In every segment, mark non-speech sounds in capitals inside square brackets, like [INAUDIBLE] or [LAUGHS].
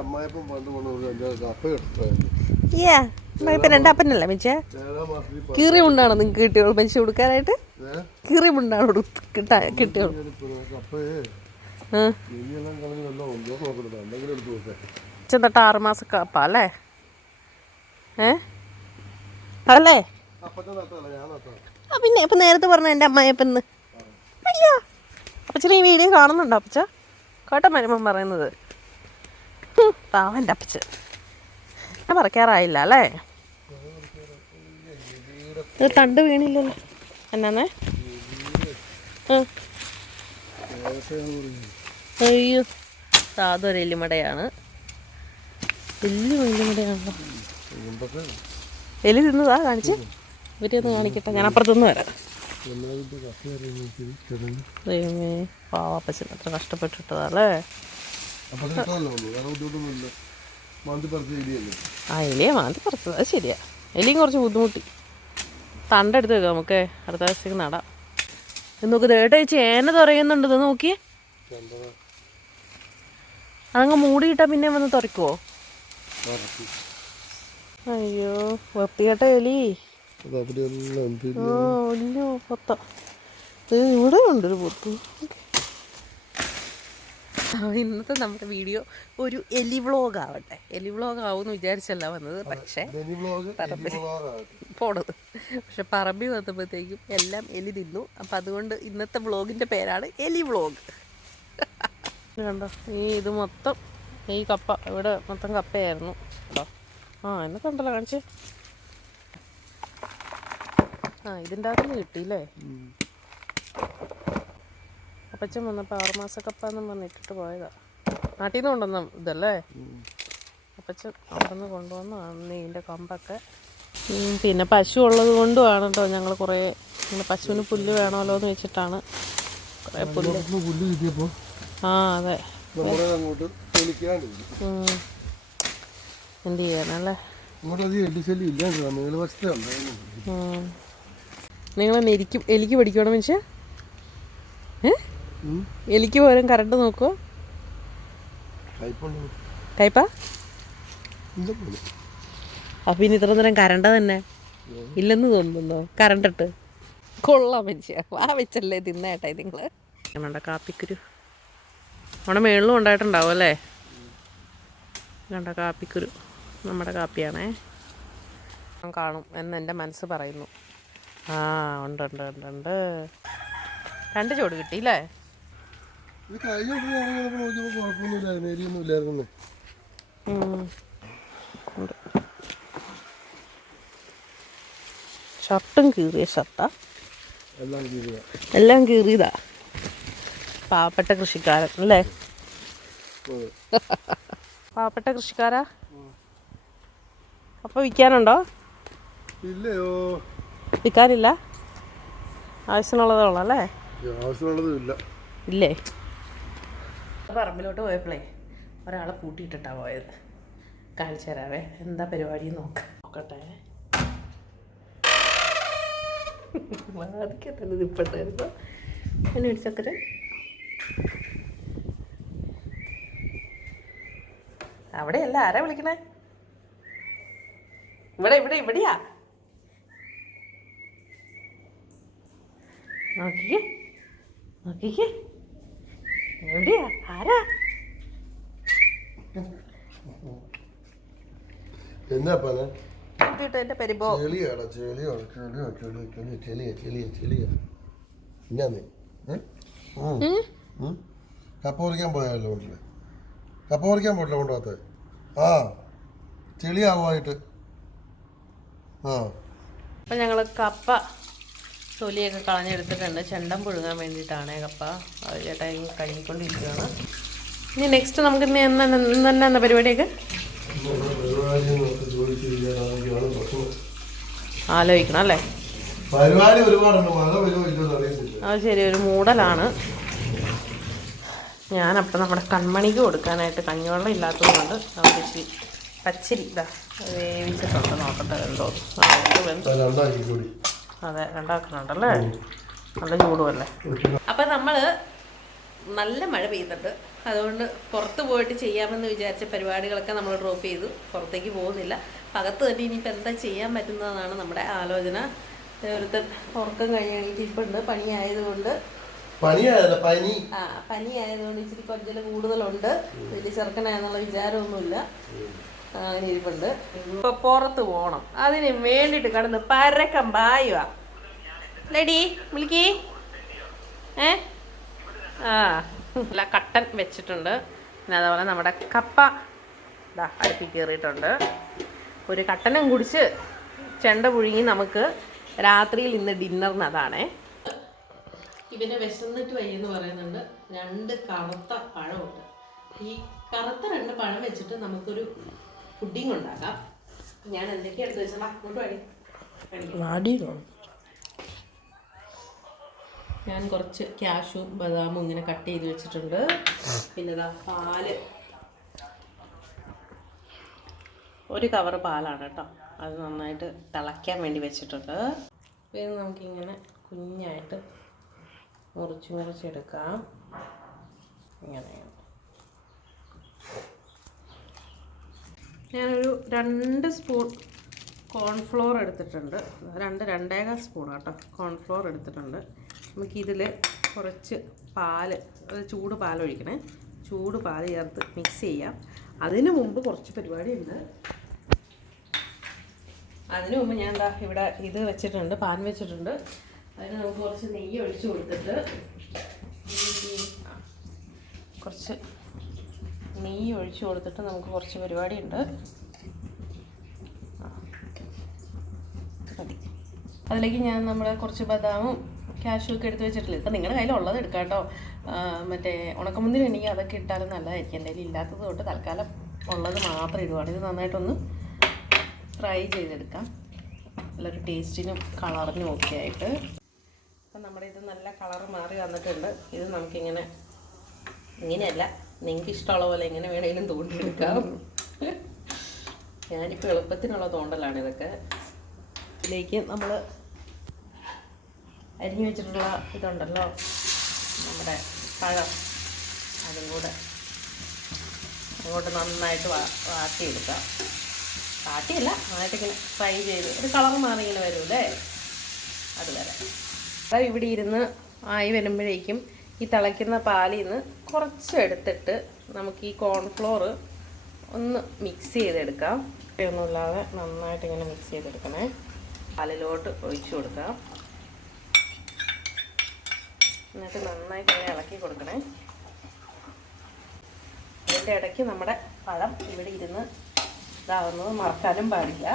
അമ്മായപ്പം പണ്ട് ഇപ്പം എന്റെ അപ്പനല്ലേ മിച്ചേ? കീറി മുണ്ടാണോ നിങ്ങൾക്ക് കിട്ടിയോളൂ മനുഷ്യ കൊടുക്കാനായിട്ട്? കീറി മുണ്ടാണോ കിട്ടാ കിട്ടിയോളൂ ചെന്നിട്ട് ആറ് മാസം കപ്പ അല്ലേ? ഏ? അതല്ലേ? ആ പിന്നെ ഇപ്പം നേരത്തെ പറഞ്ഞ എന്റെ അമ്മായിയപ്പന്ന് അയ്യോ. അപ്പച്ചനെ ഈ വീഡിയോ കാണുന്നുണ്ടോ അപ്പച്ച? കേട്ടോ മരുമൻ പറയുന്നത്. പാവന്റെ പാവം എന്റെ ഞാൻ പറിക്കാറായില്ല അല്ലേ? ഇത് തണ്ട് വീണില്ലല്ലോ. എന്നാന്നേ. അയ്യോ സാധൊരു എല്ലുമടയാണ് വലിയ എലി തിന്നതാ കാണിച്ച്? ഇവരെയൊന്ന് കാണിക്കട്ടെ ഞാൻ അപ്പുറത്തുനിന്ന് വരാം. ദൈവമേ പാവാപ്പച്ചൻ അത്ര കഷ്ടപ്പെട്ടിട്ടതല്ലേ ആ എലിയെ മാന്തി പറിച്ചത്. അത് ശരിയാ. എലിയും കുറച്ച് ബുദ്ധിമുട്ടി. തണ്ടെടുത്ത് വെക്കാം നമുക്ക്. അടുത്ത ദിവസത്തേക്ക് നടാം. നോക്ക് ദേട്ട ഈ ചേന തുറയുന്നുണ്ട് ഇത് നോക്കി. ചന്തക അതങ്ങ് മൂടിയിട്ടാ പിന്നെ വന്ന് തുറക്കുവോ അയ്യോ വൃത്തികെട്ട എലി. വലിയ പൊത്ത. ഇവിടെ ഉണ്ടൊരു പൊത്ത്? ഇന്നത്തെ നമ്മുടെ വീഡിയോ ഒരു എലി വ്ളോഗ് ആവട്ടെ. എലി വ്ളോഗ് ആവുമെന്ന് വിചാരിച്ചല്ല വന്നത് പക്ഷേ പോണത്. പക്ഷെ പറമ്പി വന്നപ്പോഴത്തേക്കും എല്ലാം എലി തിന്നു. അപ്പം അതുകൊണ്ട് ഇന്നത്തെ വ്ളോഗിന്റെ പേരാണ് എലി വ്ളോഗ്. കണ്ടോ? ഈ ഇത് മൊത്തം ഈ കപ്പ ഇവിടെ മൊത്തം കപ്പയായിരുന്നു. കേട്ടോ ആ എന്നെ കണ്ടല്ലോ കാണിച്ചേ. ആ ഇതിന്റെ അകത്തുനിന്ന് കിട്ടിയില്ലേ? അപ്പച്ചൻ വന്നപ്പോൾ ആറുമാസ കപ്പ എന്നും പറഞ്ഞ് ഇട്ടിട്ട് പോയതാ. നാട്ടിൽ നിന്ന് കൊണ്ടുവന്ന ഇതല്ലേ? അപ്പച്ചൻ അവിടെ നിന്ന് കൊണ്ടുവന്നതാണ് ഇതിന്റെ കമ്പൊക്കെ. പിന്നെ പശു ഉള്ളത് കൊണ്ടുമാണ് കേട്ടോ ഞങ്ങൾ കുറേ പശുവിന് പുല്ല് വേണമല്ലോ എന്ന് വെച്ചിട്ടാണ് കുറേ പുല്ല്. പുല്ല് കിട്ടിയപ്പോൾ ആ അതെ. എന്ത് ചെയ്യാനല്ലേ അങ്ങോട്ട് അധികം എലി ശല്യം മേൽവശത്തെ ഉണ്ടായിരുന്നു നിങ്ങൾ എലിക്ക് എലിക്ക് പഠിക്കണം മനുഷ്യ? ഏ? എലിക്ക് പോലും കറണ്ട് നോക്കുമോ ടൈപ്പാ അപ്പം ഇനി ഇത്ര നേരം കരണ്ട തന്നെ? ഇല്ലെന്ന് തോന്നുന്നുണ്ടോ? കറണ്ട് ഇട്ട്. കൊള്ളാം മനുഷ്യ. വാ വെച്ചല്ലേ തിന്നേട്ടായി നിങ്ങൾ വേണ്ട കാപ്പിക്കുരു. നമ്മുടെ മേളിലും ഉണ്ടായിട്ടുണ്ടാവും അല്ലേ? കണ്ട കാപ്പിക്കുരു? നമ്മുടെ കാപ്പിയാണേ. കാണും എന്ന് എന്റെ മനസ്സ് പറയുന്നു. ആ ഉണ്ട് ഉണ്ട് ഉണ്ട് ഉണ്ട്. രണ്ട് ചോട് കിട്ടിയില്ലേ ഇത് കഴിഞ്ഞ ദിവസം ഞാനിങ്ങനെ നോക്കിയപ്പോൾ കുഴപ്പമൊന്നുമില്ലായിരുന്നു എരിയൊന്നും ഇല്ലായിരുന്നു ഉം. ഉണ്ട്. ഷർട്ടും കീറിയ ഷർട്ടാ? എല്ലാം കീറിയതാ? പാവപ്പെട്ട കൃഷിക്കാരൻ അല്ലേ? പാവപ്പെട്ട കൃഷിക്കാരാ? അപ്പൊ വിൽക്കാനുണ്ടോ? ഇല്ലയോ. വിൽക്കാനില്ല? ആവശ്യമുള്ളതേ ഉള്ളൂ അല്ലേ ആവശ്യമുള്ളതും ഇല്ല. ഇല്ലേ? പറമ്പിലോട്ട് പോയപ്പോഴേ ഒരാളെ കൂട്ടിയിട്ടാ പോയത്. കാണിച്ചു തരാവേ. എന്താ പരിപാടി നോക്കാം. നോക്കട്ടെ. വാദിക്കാൻ തന്നെ നിൽപ്പട്ടായിരുന്നു എന്നെ ഇടിച്ചക്കരെ അവിടെയല്ല. ആരാ വിളിക്കണേ? ഇവിടെ ഇവിടെ ഇവിടെയാ? നോക്കിക്കേ. നോക്കിക്കേ. എവിടെയാ? ആരാ? എന്നാ പല കൂട്ടിയിട്ട് എന്റെ പരിഭവ. ചെളിയാടാ ചെളിയാണ് ചെളിയോ ചെളിയോ ചെളിയോ ചെളിയ ചെളിയ ചെളിയ. ഇഞ്ഞാന്നേ ഏ? ഉം. ഉം. കപ്പ പറിക്കാൻ പോയാലോ വീട്ടിൽ? കപ്പ പറിക്കാൻ പോയിട്ടില്ല കൊണ്ടുപോകത്തെ? ആ ചെളിയാവുമായിട്ട്. ആ. അപ്പം ഞങ്ങൾ കപ്പ തൊലിയൊക്കെ കളഞ്ഞെടുത്തിട്ടുണ്ട്. ചെണ്ടം പുഴുങ്ങാൻ വേണ്ടിയിട്ടാണ് കപ്പ. അത് ചേട്ടാ കഴുകിക്കൊണ്ടിരിക്കുകയാണ്. ഇനി നെക്സ്റ്റ് നമുക്ക് ഇന്ന് എന്നാ ഇന്ന് തന്നെ എന്നാ പരിപാടിയൊക്കെ? ആലോചിക്കണം അല്ലേ? പരിപാടി ഒരുപാടുണ്ട്. അത് ശരി ഒരു മൂടലാണ്. ഞാനപ്പം നമ്മുടെ കൺമണിക്ക് കൊടുക്കാനായിട്ട് കഞ്ഞിവെള്ളം ഇല്ലാത്തതുകൊണ്ട് നമുക്ക് ഇച്ചിരി പച്ചരി ഇതാ വേവിച്ചിട്ടുണ്ട്. നോക്കട്ടെ എന്തോ അത് രണ്ടാക്കണുണ്ടല്ലേ നല്ല ചൂടുമല്ലേ? അപ്പം നമ്മൾ നല്ല മഴ പെയ്യുന്നുണ്ട്. അതുകൊണ്ട് പുറത്ത് പോയിട്ട് ചെയ്യാമെന്ന് വിചാരിച്ച പരിപാടികളൊക്കെ നമ്മൾ ഡ്രോപ്പ് ചെയ്തു. പുറത്തേക്ക് പോകുന്നില്ല. അകത്ത് തന്നെ ഇനിയിപ്പോൾ എന്താ ചെയ്യാൻ പറ്റുന്നതാണ് നമ്മുടെ ആലോചന. ഒരുത്തൻ ഉറക്കം കഴിഞ്ഞിട്ടിപ്പുണ്ട് പണിയായതുകൊണ്ട് പനി. ആ പനി ആയതുകൊണ്ട് ഇച്ചിരി കൊഞ്ചൽ കൂടുതലുണ്ട്. വലിയ ചെറുക്കനായെന്നുള്ള വിചാരമൊന്നുമില്ല. അങ്ങനെ ഇരിപ്പുണ്ട്. ഇപ്പൊ പുറത്ത് പോകണം അതിന് വേണ്ടിട്ട് കടന്ന് പരക്കം പായുക ലെഡി വിളിക്കേ. ഏ? ആ. നല്ല കട്ടൻ വെച്ചിട്ടുണ്ട്. പിന്നെ അതുപോലെ നമ്മുടെ കപ്പ ഇതാ അടുപ്പിൽ കയറിയിട്ടുണ്ട്. ഒരു കട്ടനും കുടിച്ച് ചെണ്ട പുഴുങ്ങി നമുക്ക് രാത്രിയിൽ ഇന്ന് ഡിന്നറിന് അതാണേ ഇവനെ വിശന്നിട്ട് വയ്യെന്ന് പറയുന്നുണ്ട്. രണ്ട് കറുത്ത പഴമുണ്ട്. ഈ കറുത്ത രണ്ട് പഴം വെച്ചിട്ട് നമുക്കൊരു പുഡിംഗ് ഉണ്ടാക്കാം. ഞാൻ എന്തൊക്കെയാ എടുത്ത് വെച്ചാൽ അങ്ങോട്ട് ഞാൻ കുറച്ച് ക്യാഷും ബദാമും ഇങ്ങനെ കട്ട് ചെയ്ത് വെച്ചിട്ടുണ്ട്. പിന്നെ ഇതാ പാൽ. ഒരു കവർ പാലാണ് കേട്ടോ അത് നന്നായിട്ട് തിളയ്ക്കാൻ വേണ്ടി വെച്ചിട്ടുണ്ട്. പിന്നെ നമുക്കിങ്ങനെ കുഞ്ഞായിട്ട് മുറിച്ച് മുറിച്ചെടുക്കാം ഇങ്ങനെ ഞാനൊരു രണ്ട് സ്പൂൺ കോൺഫ്ലോർ എടുത്തിട്ടുണ്ട്. രണ്ട് രണ്ടേകാൽ സ്പൂൺ കേട്ടോ കോൺഫ്ലോർ എടുത്തിട്ടുണ്ട്. നമുക്കിതിൽ കുറച്ച് പാൽ അത് ചൂട് പാലൊഴിക്കണേ ചൂട് പാൽ ചേർത്ത് മിക്സ് ചെയ്യാം. അതിന് മുമ്പ് കുറച്ച് പരിപാടിയുണ്ട്. അതിനു മുമ്പ് ഞാൻ എന്താ ഇവിടെ ഇത് വെച്ചിട്ടുണ്ട് പാൻ വെച്ചിട്ടുണ്ട്. അതിന് നമുക്ക് കുറച്ച് നെയ്യ് ഒഴിച്ച് കൊടുത്തിട്ട്. കുറച്ച് നെയ്യ് ഒഴിച്ച് കൊടുത്തിട്ട് നമുക്ക് കുറച്ച് പരിപാടിയുണ്ട്. മതി. അതിലേക്ക് ഞാൻ നമ്മുടെ കുറച്ച് ബദാമും ക്യാഷും ഒക്കെ എടുത്ത് വെച്ചിട്ടില്ല? ഇപ്പം നിങ്ങളുടെ കയ്യിലുള്ളത് എടുക്കാം കേട്ടോ. മറ്റേ ഉണക്കമുന്തിരി ഉണ്ടെങ്കിൽ അതൊക്കെ ഇട്ടാലും നല്ലതായിരിക്കും. എന്റെ കയ്യിൽ ഇല്ലാത്തത് തൊട്ട് തൽക്കാലം ഉള്ളത് മാത്രം ഇടുവാണ് ഇത് നന്നായിട്ടൊന്ന് ഫ്രൈ ചെയ്തെടുക്കാം. നല്ലൊരു ടേസ്റ്റിനും കളറിനും ഒക്കെ ആയിട്ട്. അപ്പം നമ്മുടെ ഇത് നല്ല കളർ മാറി വന്നിട്ടുണ്ട്. ഇത് നമുക്കിങ്ങനെ ഇങ്ങനെയല്ല. നിങ്ങൾക്ക് ഇഷ്ടമുള്ള പോലെ എങ്ങനെ വേണമെങ്കിലും തോണ്ടിയെടുക്കാം ഞാനിപ്പോൾ എളുപ്പത്തിനുള്ള തോണ്ടലാണ് ഇതൊക്കെ. ഇതിലേക്ക് നമ്മൾ അരിഞ്ഞു വെച്ചിട്ടുള്ള ഇതുണ്ടല്ലോ നമ്മുടെ പഴം. അതും കൂടെ അങ്ങോട്ട് നന്നായിട്ട് വാ വാട്ടിയെടുക്കാം. വാട്ടിയല്ല നന്നായിട്ട് ഇങ്ങനെ ഫ്രൈ ചെയ്ത് ഒരു കളർ മാറി ഇങ്ങനെ വരുമല്ലേ അത് വരെ ഇവിടെ ഇരുന്ന് ആയി വരുമ്പോഴേക്കും ഈ തിളയ്ക്കുന്ന പാലിൽ നിന്ന് കുറച്ച് എടുത്തിട്ട് നമുക്ക് ഈ കോൺഫ്ലോർ ഒന്ന് മിക്സ് ചെയ്തെടുക്കാം. ഒന്നുമില്ലാതെ നന്നായിട്ട് ഇങ്ങനെ മിക്സ് ചെയ്തെടുക്കണേ. പാലിലോട്ട് ഒഴിച്ചു കൊടുക്കാം. എന്നിട്ട് നന്നായിട്ട് ഇങ്ങനെ ഇളക്കി കൊടുക്കണേ. അതിന്റെ ഇടയ്ക്ക് നമ്മുടെ പഴം ഇവിടെ ഇരുന്ന് ഇതാവുന്നത് മറക്കാനും പാടില്ല.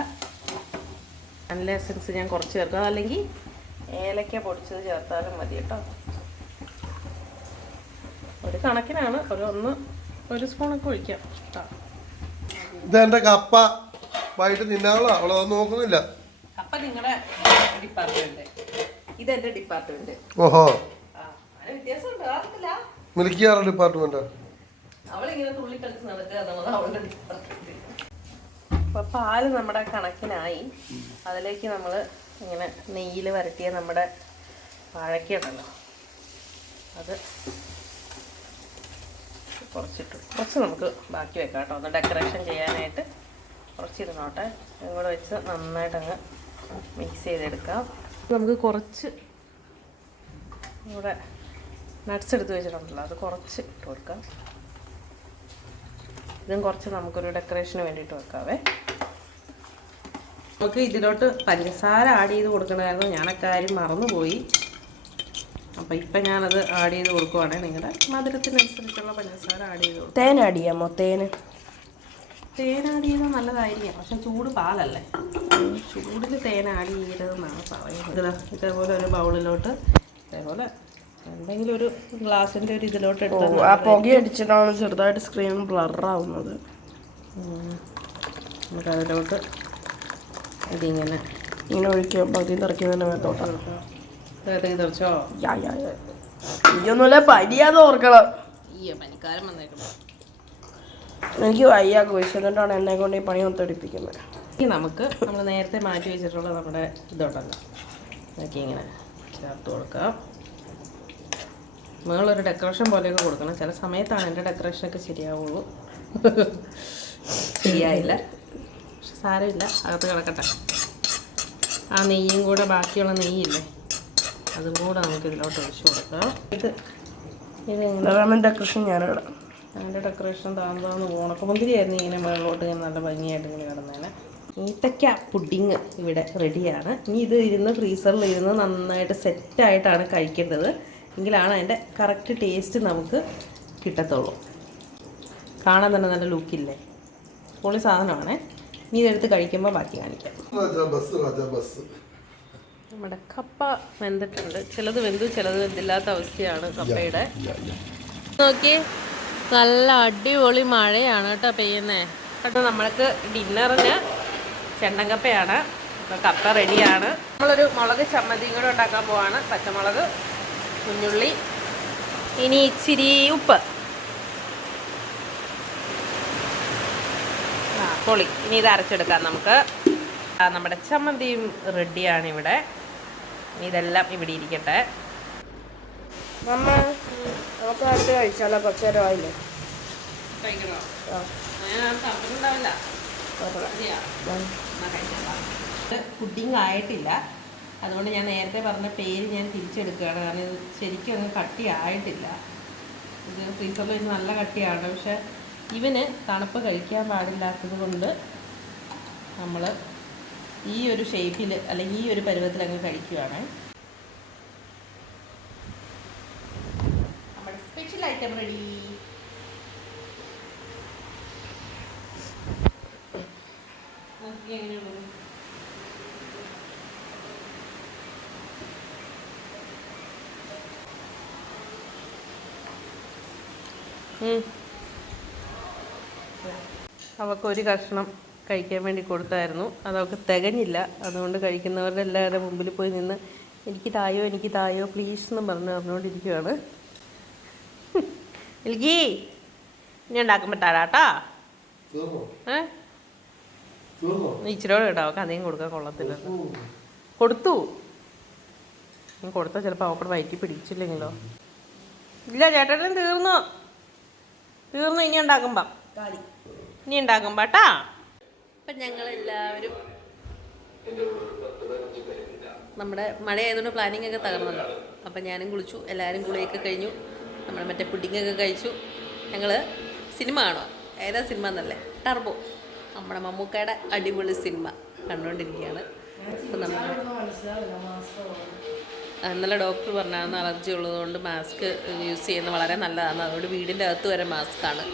നല്ല എസൻസ് ഞാൻ കുറച്ച് ചേർക്കാം. അല്ലെങ്കിൽ ഏലക്ക പൊടിച്ചത് ചേർത്താലും മതി കേട്ടോ. ഒരു കണക്കിനാണ് ഒരു ഒന്ന് ഒരു സ്പൂണൊക്കെ ഒഴിക്കാം. കേട്ടോ ഇതെന്റെ കപ്പ. വൈകിട്ട് തിന്നാളോ അവളതൊന്നും നോക്കുന്നില്ല. കപ്പ നിങ്ങളുടെ ഡിപ്പാർട്ട്മെന്റ്. ഇതെന്റെ ഡിപ്പാർട്ട്മെന്റ്. ഓഹോ. അറിയത്തില്ല മിൽക്കിയാറ ഡിപ്പാർട്ട്മെന്റ്? അവളിങ്ങനെ തുള്ളി കളിച്ച് നടക്കുക എന്നുള്ളത് അവളുടെ ഡിപ്പാർട്ട്മെന്റ്. അപ്പൊ പാൽ നമ്മുടെ കണക്കിനായി അതിലേക്ക് നമ്മൾ ഇങ്ങനെ നെയ്യിൽ വരട്ടിയ നമ്മുടെ വാഴയ്ക്കുണ്ടല്ലോ അത് കുറച്ചിട്ടു. കുറച്ച് നമുക്ക് ബാക്കി വെക്കാം കേട്ടോ. ഒന്ന് ഡെക്കറേഷൻ ചെയ്യാനായിട്ട് കുറച്ചിരുന്നോട്ടെ. ഇങ്ങോട്ട് വെച്ച് നന്നായിട്ട് അങ്ങ് മിക്സ് ചെയ്തെടുക്കാം നമുക്ക് കുറച്ച് ഇവിടെ നട്ട്സ് എടുത്ത് വെച്ചിട്ടുണ്ടല്ലോ. അത് കുറച്ച് ഇട്ട് കൊടുക്കാം. ഇതും കുറച്ച് നമുക്കൊരു ഡെക്കറേഷന് വേണ്ടിയിട്ട് വെക്കാവേ. നമുക്ക് ഇതിലോട്ട് പഞ്ചസാര ആഡ് ചെയ്ത് കൊടുക്കണമായിരുന്നു. ഞാനൊക്കെ ആരും മറന്നുപോയി. അപ്പം ഇപ്പം ഞാനത് ആഡ് ചെയ്ത് കൊടുക്കുവാണെങ്കിൽ നിങ്ങളുടെ മധുരത്തിനനുസരിച്ചുള്ള പഞ്ചസാര ആഡ് ചെയ്ത് കൊടുക്കും. തേൻ ആഡ് ചെയ്യാമോ? തേൻ ആഡ് ചെയ്താൽ നല്ലതായിരിക്കാം. പക്ഷെ ചൂട് പാലല്ലേ. ചൂടിൽ തേൻ ആഡ് ചെയ്യരുതെന്നാണ് പറയുന്നത്. ഇതാ ഇതേപോലെ ഒരു ബൗളിലോട്ട് ഇതേപോലെ എന്തെങ്കിലും ഒരു ഗ്ലാസിന്റെ ഒരു ഇതിലോട്ട് ആ പുക അടിച്ചിട്ടാണ് ചെറുതായിട്ട് സ്ക്രീൻ ബ്ലറാവുന്നത് നമുക്ക് അതിലോട്ട് ഇതിങ്ങനെ ഇങ്ങനെ ഒഴിക്കുക പകുതി തിറക്കി തന്നെ എനിക്കൊന്നുമില്ല പനിയാന്ന് ഓർക്കണം. എനിക്ക് വയ്യ കുഴിച്ചിട്ടാണ് എന്നെ കൊണ്ട് ഈ പണി ഒന്നും എടുപ്പിക്കുന്നത്. ഇനി നമുക്ക് നമ്മൾ നേരത്തെ മാറ്റി വെച്ചിട്ടുള്ള നമ്മുടെ ഇതുണ്ടല്ലോ. ഇതൊക്കെ ഇങ്ങനെ ചേർത്ത് കൊടുക്കാം. മുകളൊരു ഡെക്കറേഷൻ പോലെയൊക്കെ കൊടുക്കണം. ചില സമയത്താണ് എന്റെ ഡെക്കറേഷനൊക്കെ ശരിയാവുള്ളൂ. ശരിയായില്ല. പക്ഷെ സാരമില്ല. അകത്ത് കിടക്കട്ടെ. ആ നെയ്യും കൂടെ ബാക്കിയുള്ള നെയ്യില്ലേ? അതും കൂടെ നമുക്ക് ഇതിലോട്ട് ഒഴിച്ചു കൊടുക്കാം. ഇത് ഇത് ലെമൺ ഡെക്കറേഷൻ ഞാനിടാം. അതിന്റെ ഡെക്കറേഷൻ താഴ്ന്നു ഉണക്കമുന്തിരിയായിരുന്നു ഇങ്ങനെ മുകളിലോട്ട് ഇങ്ങനെ നല്ല ഭംഗിയായിട്ട് ഇങ്ങനെ കിടന്നേനെ. ഈത്തക്ക പുഡിങ് ഇവിടെ റെഡിയാണ്. ഇനി ഇത് ഇരുന്ന് ഫ്രീസറിൽ ഇരുന്ന് നന്നായിട്ട് സെറ്റായിട്ടാണ് കഴിക്കേണ്ടത്. എങ്കിലാണ് അതിന്റെ കറക്റ്റ് ടേസ്റ്റ് നമുക്ക് കിട്ടത്തുള്ളൂ. കാണാൻ തന്നെ നല്ല ലുക്കില്ലേ പൊളി സാധനമാണേ. ഇനി ഇതെടുത്ത് കഴിക്കുമ്പോൾ ബാക്കി കാണിക്കാം. നമ്മുടെ കപ്പ വെന്തിട്ടുണ്ട്. ചിലത് വെന്തു ചിലത് വെന്തില്ലാത്ത അവസ്ഥയാണ് കപ്പയുടെ. നോക്കി നല്ല അടിപൊളി മഴയാണ് കേട്ടോ പെയ്യുന്നേ. കേട്ടോ നമ്മൾക്ക് ഡിന്നറിന് ചെണ്ടങ്കപ്പയാണ്. കപ്പ റെഡിയാണ്. നമ്മളൊരു മുളക് ചമ്മന്തിയും കൂടെ ഉണ്ടാക്കാൻ പോവാണ്. പച്ചമുളക് കുഞ്ഞുള്ളി ഇനി ഇച്ചിരി ഉപ്പ്. ആ പൊളി. ഇനി ഇത് അരച്ചെടുക്കാം നമുക്ക്. നമ്മുടെ ചമ്മന്തിയും റെഡിയാണ് ഇവിടെ. ഇതെല്ലാം ഇവിടെ ഇരിക്കട്ടെ. മമ്മ നമുക്ക് അടുത്ത് കഴിച്ചാലോ? കുറച്ച് നേരം ആയില്ലേ? കഴിക്കണോ? ആ. തണുപ്പുണ്ടാവില്ല കുഴപ്പമില്ല. പുഡിങ് ആയിട്ടില്ല. അതുകൊണ്ട് ഞാൻ നേരത്തെ പറഞ്ഞ പേര് ഞാൻ തിരിച്ചെടുക്കുകയാണ്. കാരണം ഇത് ശരിക്കും അങ്ങ് കട്ടി ആയിട്ടില്ല. ഇത് ഫ്രീസറിൽ വെച്ച് നല്ല കട്ടിയാണ്. പക്ഷെ ഇവന് തണുപ്പ് കഴിക്കാൻ പാടില്ലാത്തത് കൊണ്ട് നമ്മൾ ഈ ഒരു ഷേപ്പിൽ അല്ലെങ്കിൽ ഈ ഒരു പരുവത്തിൽ അങ്ങ് കഴിക്കുകയാണ് സ്പെഷ്യൽ ഐറ്റം റെഡി അവക്കൊരു കഷ്ണം. കഴിക്കാൻ വേണ്ടി കൊടുത്തായിരുന്നു. അതൊക്കെ തികഞ്ഞില്ല. അതുകൊണ്ട് കഴിക്കുന്നവരുടെ എല്ലാവരുടെ മുമ്പിൽ പോയി നിന്ന് എനിക്ക് തായോ എനിക്ക് തായോ പ്ലീസ് എന്ന് പറഞ്ഞ് പറഞ്ഞുകൊണ്ടിരിക്കുകയാണ്. [LAUGHS] ഇൽഗി ഇനി ഉണ്ടാക്കുമ്പോൾ തരാട്ടാ ഏ? തീർന്നോ ഇച്ചിരിയോടെ കേട്ടോ അവൾക്ക് അധികം കൊടുക്കാൻ കൊള്ളത്തില്ല. കൊടുത്തു. ഞാൻ കൊടുത്താൽ ചിലപ്പോൾ അവക്കോട് വയറ്റി പിടിച്ചില്ലെങ്കിലോ. ഇല്ല ചേട്ടനും തീർന്നു. തീർന്നു ഇനി ഉണ്ടാക്കുമ്പം. ഇനി ഉണ്ടാക്കുമ്പോ കേട്ടാ അപ്പം ഞങ്ങളെല്ലാവരും നമ്മുടെ മഴയായതുകൊണ്ട് പ്ലാനിങ് ഒക്കെ തകർന്നല്ലോ അപ്പം ഞാനും കുളിച്ചു എല്ലാവരും കുളിയൊക്കെ കഴിഞ്ഞു. നമ്മൾ മറ്റേ പുഡിങ്ങൊക്കെ കഴിച്ചു. ഞങ്ങൾ സിനിമ കാണുക ഏതാ സിനിമ എന്നല്ലേ? ടർബോ. നമ്മുടെ മമ്മൂക്കയുടെ അടിപൊളി സിനിമ കണ്ടുകൊണ്ടിരിക്കുകയാണ്. അപ്പം നമ്മൾ ഇന്നലെ ഡോക്ടർ പറഞ്ഞായിരുന്നു അലർജി ഉള്ളതുകൊണ്ട് മാസ്ക് യൂസ് ചെയ്യുന്നത് വളരെ നല്ലതാണ് അതുകൊണ്ട് വീടിന്റെ അകത്ത് വരെ മാസ്കാണ്